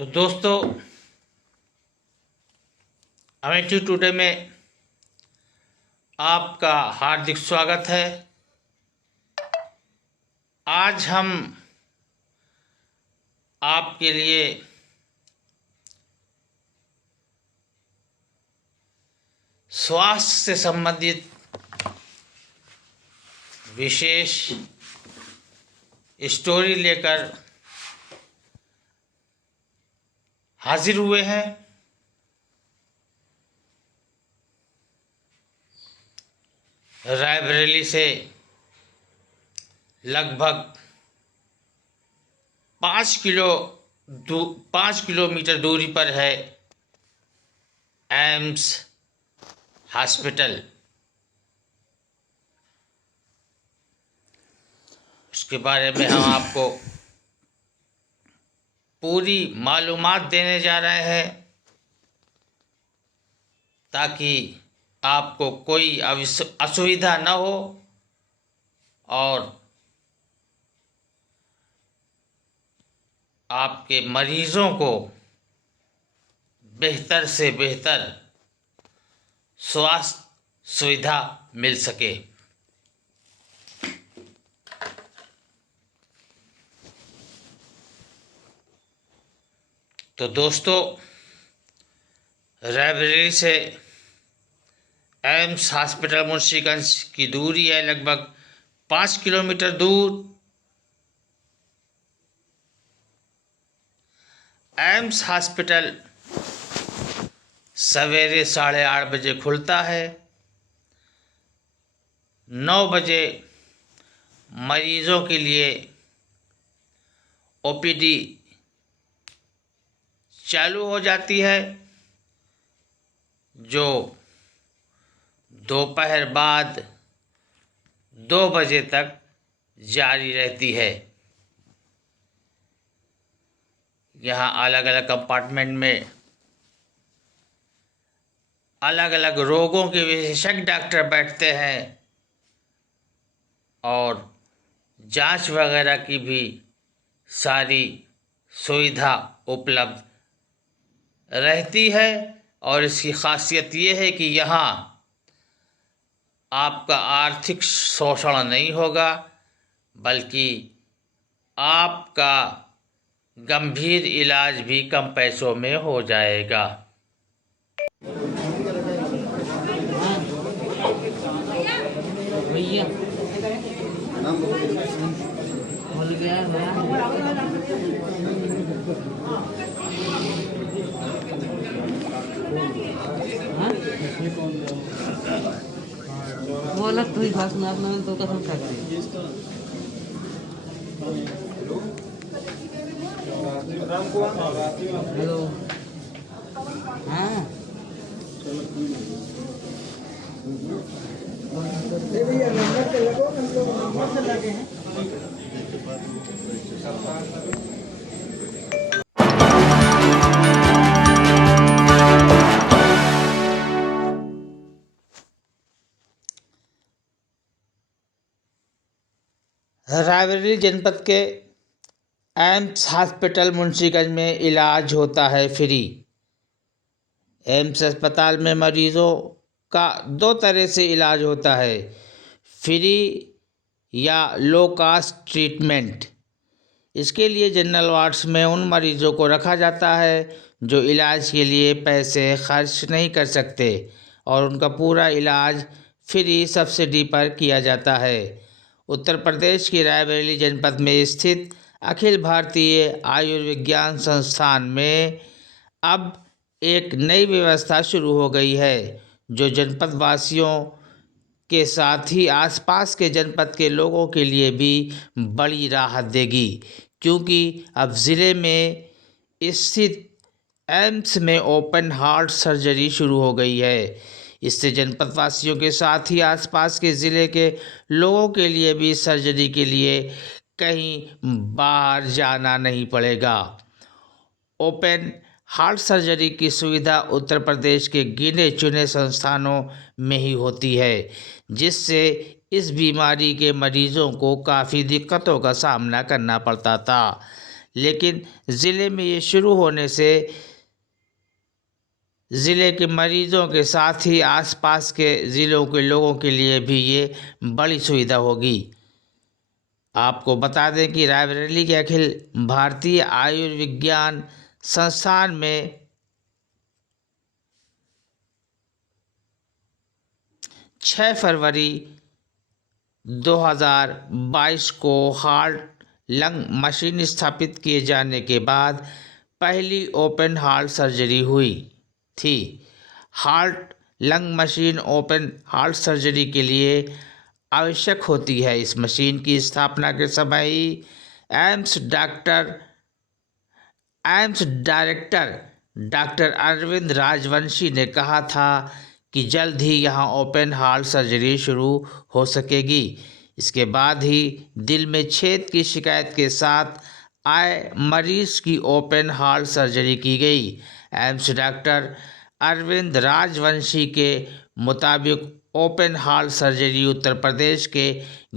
तो दोस्तों, अमेठी टुडे में आपका हार्दिक स्वागत है। आज हम आपके लिए स्वास्थ्य से संबंधित विशेष स्टोरी लेकर हाजिर हुए हैं। रायबरेली से लगभग 5 किलोमीटर दूरी पर है एम्स हॉस्पिटल। उसके बारे में हम आपको पूरी मालूमात देने जा रहे हैं ताकि आपको कोई असुविधा न हो और आपके मरीजों को बेहतर से बेहतर स्वास्थ्य सुविधा मिल सके। तो दोस्तों, रायबरेली से एम्स हॉस्पिटल मुंशीगंज की दूरी है लगभग 5 किलोमीटर दूर। एम्स हॉस्पिटल सवेरे 8:30 बजे खुलता है। 9 बजे मरीजों के लिए ओपीडी चालू हो जाती है, जो दोपहर बाद 2 बजे तक जारी रहती है। यहाँ अलग अलग कंपार्टमेंट में अलग अलग रोगों के विशेषज्ञ डॉक्टर बैठते हैं और जांच वगैरह की भी सारी सुविधा उपलब्ध रहती है। और इसकी खासियत ये है कि यहाँ आपका आर्थिक शोषण नहीं होगा, बल्कि आपका गंभीर इलाज भी कम पैसों में हो जाएगा। वो अलग थोड़ी खास ना अपना तो कसम खा रही हेलो। हाँ भैया नंबर से लगो, नंबर से लगे हैं। रायबरेली जनपद के एम्स हॉस्पिटल मुंशीगंज में इलाज होता है फ्री। एम्स अस्पताल में मरीज़ों का 2 तरह से इलाज होता है, फ्री या लो कास्ट ट्रीटमेंट। इसके लिए जनरल वार्ड्स में उन मरीज़ों को रखा जाता है जो इलाज के लिए पैसे खर्च नहीं कर सकते और उनका पूरा इलाज फ्री सब्सिडी पर किया जाता है। उत्तर प्रदेश की रायबरेली जनपद में स्थित अखिल भारतीय आयुर्विज्ञान संस्थान में अब एक नई व्यवस्था शुरू हो गई है, जो जनपद वासियों के साथ ही आसपास के जनपद के लोगों के लिए भी बड़ी राहत देगी, क्योंकि अब ज़िले में स्थित एम्स में ओपन हार्ट सर्जरी शुरू हो गई है। इससे जनपद वासियों के साथ ही आसपास के ज़िले के लोगों के लिए भी सर्जरी के लिए कहीं बाहर जाना नहीं पड़ेगा। ओपन हार्ट सर्जरी की सुविधा उत्तर प्रदेश के गिने चुने संस्थानों में ही होती है, जिससे इस बीमारी के मरीजों को काफ़ी दिक्कतों का सामना करना पड़ता था। लेकिन ज़िले में ये शुरू होने से ज़िले के मरीजों के साथ ही आसपास के ज़िलों के लोगों के लिए भी ये बड़ी सुविधा होगी। आपको बता दें कि रायबरेली के अखिल भारतीय आयुर्विज्ञान संस्थान में 6 फरवरी 2022 को हार्ट लंग मशीन स्थापित किए जाने के बाद पहली ओपन हार्ट सर्जरी हुई थी। Heart lung machine open heart surgery के लिए आवश्यक होती है। इस मशीन की स्थापना के समय ही AIIMS director doctor Arvind Rajvanshi ने कहा था कि जल्द ही यहां ओपन हार्ट सर्जरी शुरू हो सकेगी। इसके बाद ही दिल में छेद की शिकायत के साथ आए मरीज की ओपन हार्ट सर्जरी की गई। एम्स डॉक्टर अरविंद राजवंशी के मुताबिक open heart surgery Uttar Pradesh के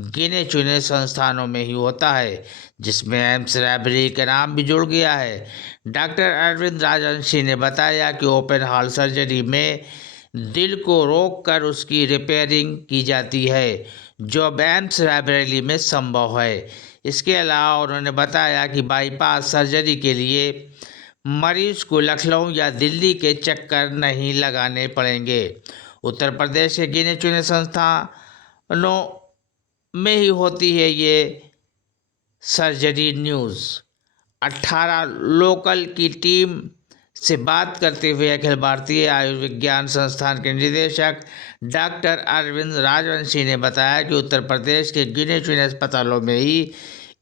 गिने चुने संस्थानों में ही होता है, जिसमें एम्स रायबरेली का नाम भी जुड़ गया है। डॉक्टर अरविंद राजवंशी ने बताया कि ओपन हार्ट सर्जरी में दिल को रोककर उसकी रिपेयरिंग की जाती है, जो अब एम्स रायबरेली में संभव है। इसके अलावा उन्होंने बताया कि बाईपास सर्जरी के लिए मरीज को लखनऊ या दिल्ली के चक्कर नहीं लगाने पड़ेंगे। उत्तर प्रदेश के गिने चुने संस्थानों में ही होती है ये सर्जरी। न्यूज़ 18 लोकल की टीम से बात करते हुए अखिल भारतीय आयुर्विज्ञान संस्थान के निदेशक डॉक्टर अरविंद राजवंशी ने बताया कि उत्तर प्रदेश के गिने चुने अस्पतालों में ही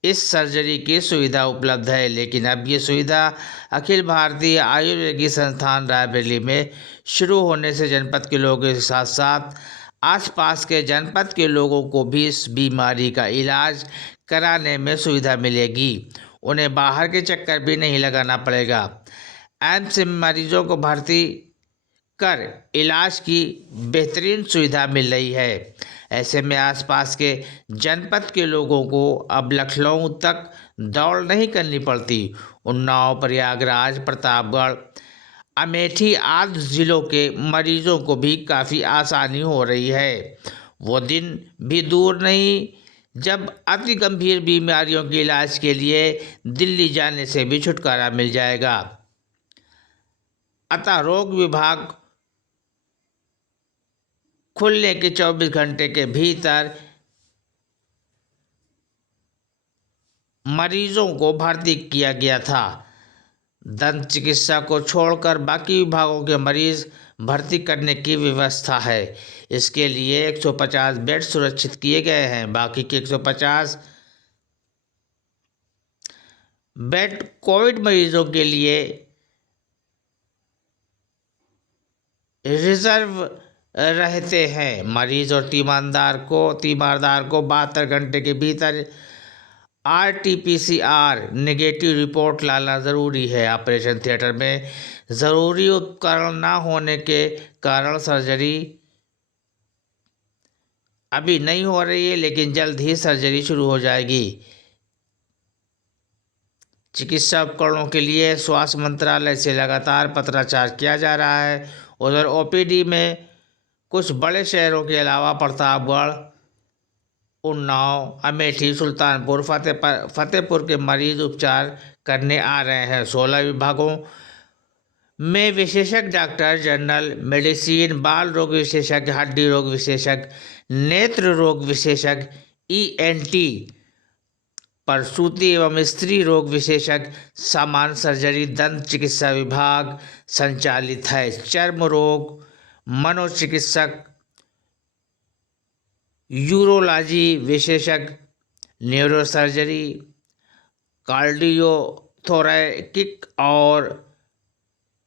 इस सर्जरी की सुविधा उपलब्ध है, लेकिन अब ये सुविधा अखिल भारतीय आयुर्वेदिक संस्थान रायबरेली में शुरू होने से जनपद के लोगों के साथ साथ आसपास के जनपद के लोगों को भी इस बीमारी का इलाज कराने में सुविधा मिलेगी। उन्हें बाहर के चक्कर भी नहीं लगाना पड़ेगा। एम्स में मरीजों को भर्ती कर इलाज की बेहतरीन सुविधा मिल रही है। ऐसे में आसपास के जनपद के लोगों को अब लखनऊ तक दौड़ नहीं करनी पड़ती। उन्नाव, प्रयागराज, प्रतापगढ़, अमेठी आदि जिलों के मरीजों को भी काफ़ी आसानी हो रही है। वो दिन भी दूर नहीं जब अति गंभीर बीमारियों के इलाज के लिए दिल्ली जाने से भी छुटकारा मिल जाएगा। अतः रोग विभाग खुलने के 24 घंटे के भीतर मरीजों को भर्ती किया गया था। दंत चिकित्सा को छोड़कर बाकी विभागों के मरीज भर्ती करने की व्यवस्था है। इसके लिए 150 बेड सुरक्षित किए गए हैं। बाकी के 150 बेड कोविड मरीजों के लिए रिजर्व रहते हैं। मरीज और तीमारदार को 72 घंटे के भीतर RT-PCR नेगेटिव रिपोर्ट लाना ज़रूरी है। ऑपरेशन थिएटर में ज़रूरी उपकरण ना होने के कारण सर्जरी अभी नहीं हो रही है, लेकिन जल्द ही सर्जरी शुरू हो जाएगी। चिकित्सा उपकरणों के लिए स्वास्थ्य मंत्रालय से लगातार पत्राचार किया जा रहा है। उधर OPD में कुछ बड़े शहरों के अलावा प्रतापगढ़, उन्नाव, अमेठी, सुल्तानपुर, फतेहपुर के मरीज उपचार करने आ रहे हैं। 16 विभागों में विशेषज्ञ डॉक्टर जनरल मेडिसिन, बाल रोग विशेषज्ञ, हड्डी रोग विशेषज्ञ, नेत्र रोग विशेषज्ञ, ENT, प्रसूति एवं स्त्री रोग विशेषज्ञ, सामान्य सर्जरी, दंत चिकित्सा विभाग संचालित है। चर्म रोग, मनोचिकित्सक, यूरोलॉजी विशेषज्ञ, न्यूरोसर्जरी, कार्डियोथोरैकिक और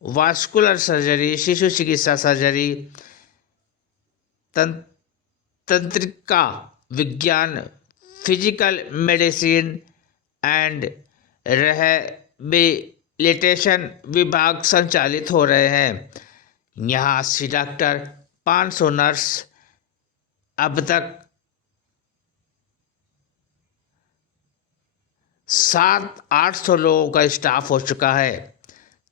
वास्कुलर सर्जरी, शिशु चिकित्सा सर्जरी, तंत्रिका विज्ञान, फिजिकल मेडिसिन एंड रिहैबिलिटेशन विभाग संचालित हो रहे हैं। यहाँ 80 डॉक्टर, 500 नर्स अब तक 700-800 लोगों का स्टाफ हो चुका है।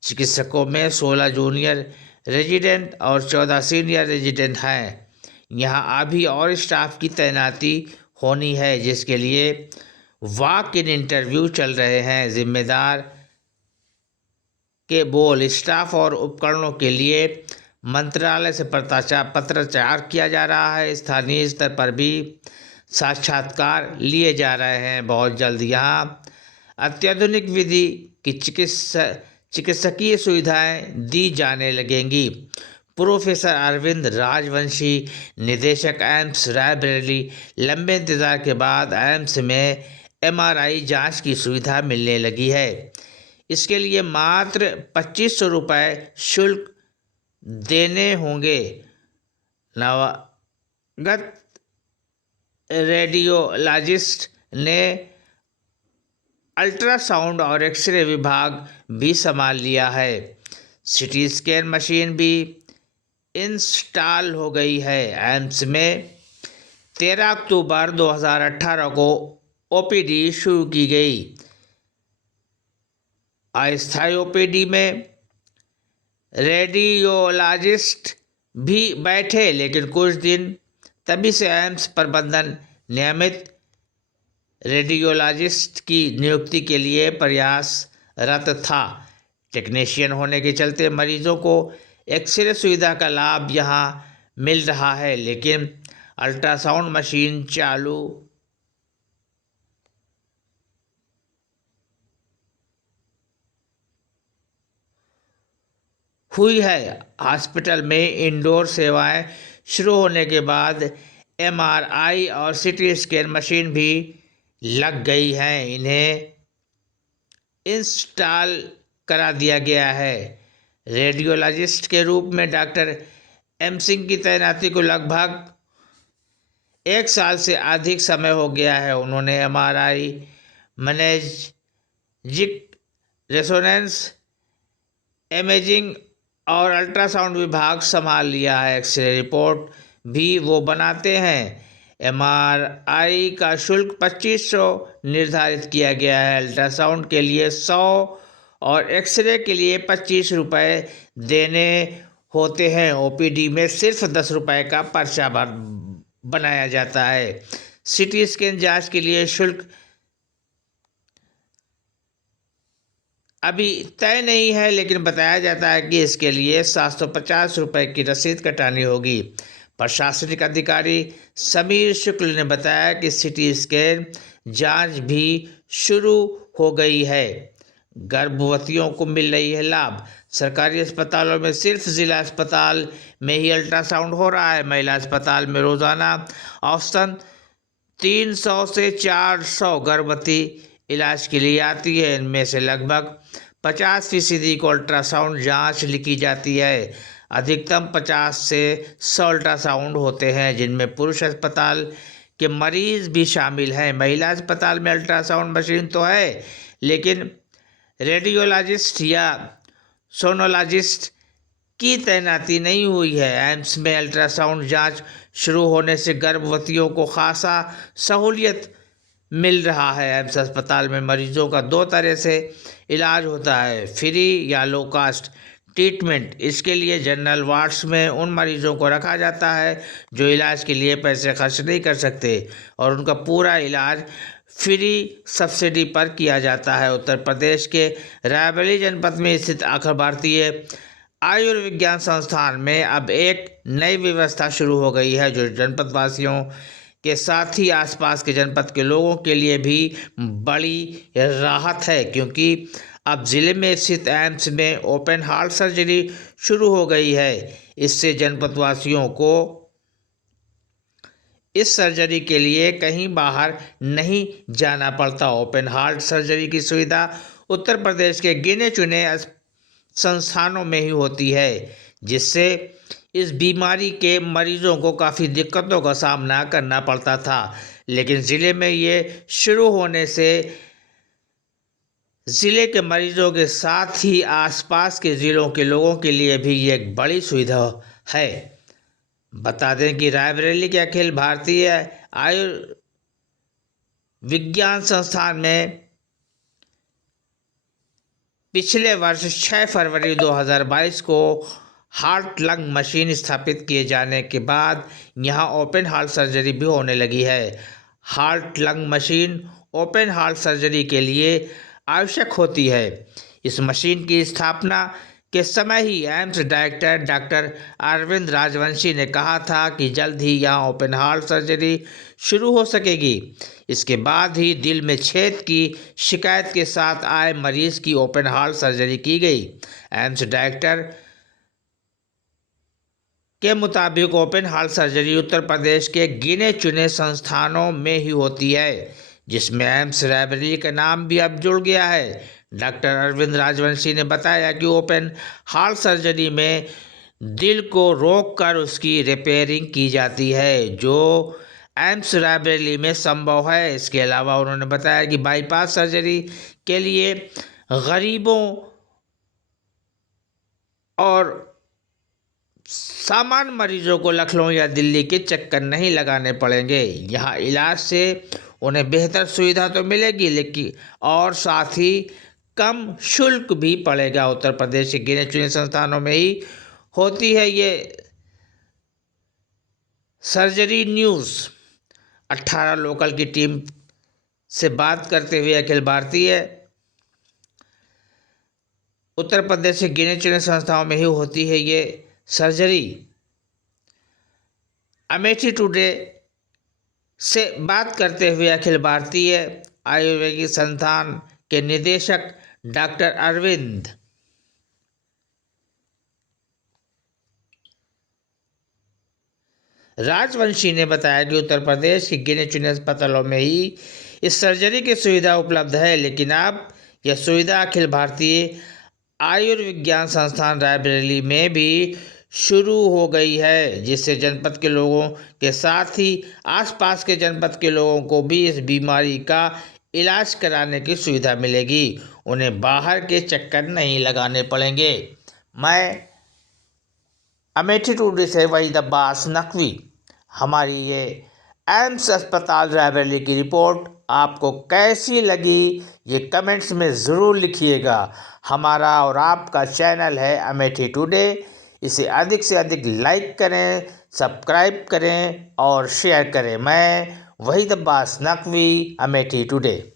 चिकित्सकों में 16 जूनियर रेजिडेंट और 14 सीनियर रेजिडेंट हैं। यहाँ अभी और स्टाफ की तैनाती होनी है, जिसके लिए वॉक इन इंटरव्यू चल रहे हैं। जिम्मेदार के बोल स्टाफ और उपकरणों के लिए मंत्रालय से पत्राचार किया जा रहा है। स्थानीय स्तर पर भी साक्षात्कार लिए जा रहे हैं। बहुत जल्द यहाँ अत्याधुनिक विधि की चिकित्सकीय सुविधाएं दी जाने लगेंगी। प्रोफेसर अरविंद राजवंशी, निदेशक एम्स रायबरेली, लंबे इंतजार के बाद एम्स में MRI जांच की सुविधा मिलने लगी है। इसके लिए मात्र 2500 रुपये शुल्क देने होंगे। नवागत रेडियोलॉजिस्ट ने अल्ट्रासाउंड और एक्सरे विभाग भी संभाल लिया है। CT स्कैन मशीन भी इंस्टॉल हो गई है। एम्स में 13 अक्टूबर 2018 को OPD शुरू की गई। अस्थायी OPD में रेडियोलॉजिस्ट भी बैठे, लेकिन कुछ दिन तभी से एम्स प्रबंधन नियमित रेडियोलॉजिस्ट की नियुक्ति के लिए प्रयासरत था। टेक्नीशियन होने के चलते मरीजों को एक्सरे सुविधा का लाभ यहाँ मिल रहा है, लेकिन अल्ट्रासाउंड मशीन चालू हुई है। हॉस्पिटल में इंडोर सेवाएं शुरू होने के बाद MRI और CT स्कैन मशीन भी लग गई हैं। इन्हें इंस्टॉल करा दिया गया है। रेडियोलॉजिस्ट के रूप में डॉक्टर M सिंह की तैनाती को लगभग 1 साल से अधिक समय हो गया है। उन्होंने MRI, मैग्नेटिक रेजोनेंस इमेजिंग और अल्ट्रासाउंड विभाग संभाल लिया है। एक्सरे रिपोर्ट भी वो बनाते हैं। MRI का शुल्क 2500 निर्धारित किया गया है। अल्ट्रासाउंड के लिए 100 और एक्सरे के लिए 25 रुपये देने होते हैं। OPD में सिर्फ 10 रुपये का पर्चा बनाया जाता है। CT स्कैन जांच के लिए शुल्क अभी तय नहीं है, लेकिन बताया जाता है कि इसके लिए 750 रुपये की रसीद कटानी होगी। प्रशासनिक अधिकारी समीर शुक्ल ने बताया कि CT स्कैन जांच भी शुरू हो गई है। गर्भवतियों को मिल रही है लाभ। सरकारी अस्पतालों में सिर्फ जिला अस्पताल में ही अल्ट्रासाउंड हो रहा है। महिला अस्पताल में रोजाना औसतन 300 से 400 गर्भवती इलाज के लिए आती है। इनमें से लगभग 50% को अल्ट्रासाउंड जांच लिखी जाती है। अधिकतम 50 से 100 अल्ट्रासाउंड होते हैं, जिनमें पुरुष अस्पताल के मरीज भी शामिल हैं। महिला अस्पताल में अल्ट्रासाउंड मशीन तो है, लेकिन रेडियोलॉजिस्ट या सोनोलॉजिस्ट की तैनाती नहीं हुई है। एम्स में अल्ट्रासाउंड जांच शुरू होने से गर्भवतियों को खासा सहूलियत मिल रहा है। एम्स अस्पताल में मरीजों का 2 तरह से इलाज होता है, फ्री या लो कास्ट ट्रीटमेंट। इसके लिए जनरल वार्ड्स में उन मरीजों को रखा जाता है जो इलाज के लिए पैसे खर्च नहीं कर सकते, और उनका पूरा इलाज फ्री सब्सिडी पर किया जाता है। उत्तर प्रदेश के रायबरेली जनपद में स्थित अखिल भारतीय आयुर्विज्ञान संस्थान में अब एक नई व्यवस्था शुरू हो गई है, जो जनपद वासियों के साथ ही आसपास के जनपद के लोगों के लिए भी बड़ी राहत है, क्योंकि अब जिले में स्थित एम्स में ओपन हार्ट सर्जरी शुरू हो गई है। इससे जनपद वासियों को इस सर्जरी के लिए कहीं बाहर नहीं जाना पड़ता। ओपन हार्ट सर्जरी की सुविधा उत्तर प्रदेश के गिने चुने संस्थानों में ही होती है, जिससे इस बीमारी के मरीजों को काफ़ी दिक्कतों का सामना करना पड़ता था। लेकिन ज़िले में ये शुरू होने से ज़िले के मरीजों के साथ ही आसपास के ज़िलों के लोगों के लिए भी ये एक बड़ी सुविधा है। बता दें कि रायबरेली के अखिल भारतीय आयुर्विज्ञान संस्थान में पिछले वर्ष 6 फरवरी 2022 को हार्ट लंग मशीन स्थापित किए जाने के बाद यहां ओपन हार्ट सर्जरी भी होने लगी है। Heart lung machine open heart surgery के लिए आवश्यक होती है। इस मशीन की स्थापना के समय ही AIIMS director doctor Arvind Rajvanshi ने कहा था कि जल्द ही यहां ओपन हार्ट सर्जरी शुरू हो सकेगी। इसके बाद ही दिल में छेद की शिकायत के साथ आए मरीज की ओपन हार्ट सर्जरी की गई। एम्स डायरेक्टर के मुताबिक open heart surgery Uttar Pradesh के गिने चुने संस्थानों में ही होती है, जिसमें एम्स रायबरेली का नाम भी अब जुड़ गया है। डॉक्टर अरविंद राजवंशी ने बताया कि ओपन हार्ट सर्जरी में दिल को रोककर उसकी रिपेयरिंग की जाती है, जो एम्स रायबरेली में संभव है। इसके अलावा उन्होंने बताया कि बाईपास सर्जरी के लिए गरीबों और सामान्य मरीजों को लखनऊ या दिल्ली के चक्कर नहीं लगाने पड़ेंगे। यहाँ इलाज से उन्हें बेहतर सुविधा तो मिलेगी, लेकिन और साथ ही कम शुल्क भी पड़ेगा। उत्तर प्रदेश के गिने चुने संस्थानों में ही होती है ये सर्जरी। न्यूज़ 18 लोकल की टीम से बात करते हुए अखिल भारतीय उत्तर प्रदेश के गिने चुने संस्थाओं में ही होती है ये सर्जरी। अमेठी टुडे से बात करते हुए अखिल भारतीय आयुर्वेदिक संस्थान के निदेशक डॉक्टर अरविंद राजवंशी ने बताया कि उत्तर प्रदेश के गिने चुने अस्पतालों में ही इस सर्जरी की सुविधा उपलब्ध है, लेकिन अब यह सुविधा अखिल भारतीय आयुर्विज्ञान संस्थान रायबरेली में भी शुरू हो गई है, जिससे जनपद के लोगों के साथ ही आसपास के जनपद के लोगों को भी इस बीमारी का इलाज कराने की सुविधा मिलेगी। उन्हें बाहर के चक्कर नहीं लगाने पड़ेंगे। मैं अमेठी टुडे से वहीद अब्बास नकवी। हमारी ये एम्स अस्पताल रायबरेली की रिपोर्ट आपको कैसी लगी ये कमेंट्स में ज़रूर लिखिएगा। हमारा और आपका चैनल है अमेठी टुडे, इसे अधिक से अधिक लाइक करें, सब्सक्राइब करें और शेयर करें। मैं वहीद अब्बास नकवी, अमेठी टुडे।